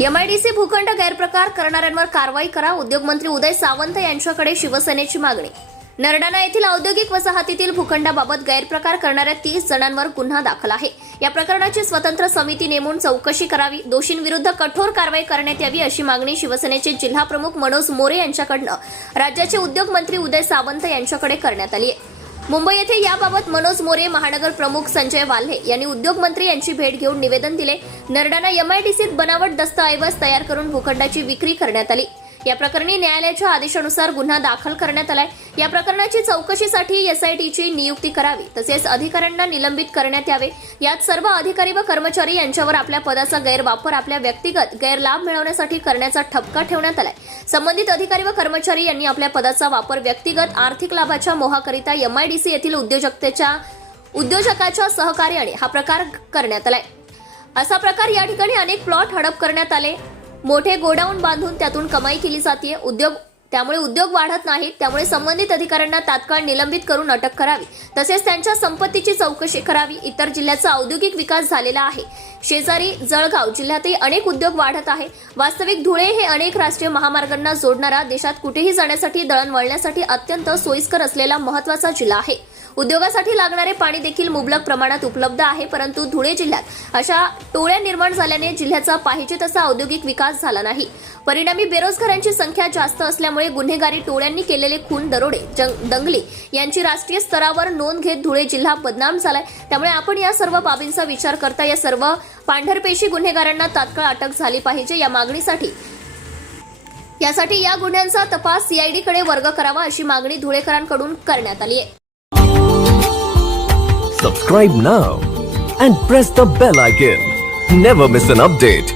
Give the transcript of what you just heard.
MIDC भूखंड गैरप्रकार करणाऱ्यांवर कारवाई करा उद्योगमंत्री उदय सावंत यांच्याकडे शिवसेनेची मागणी. नरडाणा येथील औद्योगिक वसाहतीतील भूखंडाबाबत गैरप्रकार करणाऱ्या तीस जणांवर गुन्हा दाखल आहे. या प्रकरणाची स्वतंत्र समिती नेमून चौकशी करावी दोषींविरुद्ध कठोर कारवाई करण्यात यावी अशी मागणी शिवसेनेचे जिल्हाप्रमुख मनोज मोरे यांच्याकडनं राज्याचे उद्योगमंत्री उदय सावंत यांच्याकडे करण्यात आली आहे. मुंबई येथे याबाबत मनोज मोरे महानगर प्रमुख संजय वाल्हे यांनी उद्योगमंत्री यांची भेट घेऊन निवेदन दिले. नरडाना एमआयडीसीत बनावट दस्तऐवज तयार करून भूखंडाची विक्री करण्यात आली. या प्रकरणी न्यायालयाच्या आदेशानुसार गुन्हा दाखल करण्यात आलाय. या प्रकरणाची चौकशीसाठी एसआयटीची नियुक्ती करावी तसेच अधिकाऱ्यांना निलंबित करण्यात यावे. यात सर्व अधिकारी व कर्मचारी यांच्यावर आपल्या पदाचा गैरवापर आपल्या व्यक्तिगत गैरलाभ मिळवण्यासाठी करण्याचा ठपका ठेवण्यात आलाय. संबंधित अधिकारी व कर्मचारी यांनी आपल्या पदाचा वापर व्यक्तिगत आर्थिक लाभाच्या मोहाकरिता एमआयडीसी येथील उद्योजकतेच्या उद्योजकाच्या सहकार्याने हा प्रकार करण्यात आलाय. असा प्रकार या ठिकाणी अनेक प्लॉट हडप करण्यात आले. मोठे गोडाऊन बांधून त्यातून कमाई केली जाते उद्योग त्यामुळे उद्योग वाढत नाहीत. त्यामुळे संबंधित अधिकाऱ्यांना तात्काळ निलंबित करून अटक करावी. तसेच त्यांच्या संपत्तीची चौकशी करावी. इतर जिल्ह्याचा औद्योगिक विकास झालेला आहे. शेजारी जळगाव जिल्ह्यातही अनेक उद्योग वाढत आहे. वास्तविक धुळे हे अनेक राष्ट्रीय महामार्गांना जोडणारा देशात कुठेही जाण्यासाठी दळण वळण्यासाठी अत्यंत सोयीस्कर असलेला महत्त्वाचा जिल्हा आहे. उद्योगासाठी लागणारे पाणी देखील मुबलक प्रमाणात उपलब्ध आहे परंतु धुळे जिल्ह्यात अशा टोळ्या निर्माण झाल्याने जिल्ह्याचा पाहिजे तसा औद्योगिक विकास झाला नाही. परिणामी बेरोजगारांची संख्या जास्त असल्यामुळे गुन्हेगारी टोळ्यांनी केलेले खून दरोडे. जंग- दंगली यांची राष्ट्रीय स्तरावर नोंद घेत धुळे जिल्हा बदनाम झालाय. त्यामुळे आपण या सर्व बाबींचा विचार करता या सर्व पांढरपेशी गुन्हेगारांना तात्काळ अटक झाली पाहिजे या मागणीसाठी. यासाठी या गुन्ह्यांचा तपास सीआयडीकडे वर्ग करावा अशी मागणी धुळेकरांकडून करण्यात आली आहे. Subscribe now and press the bell icon never miss an update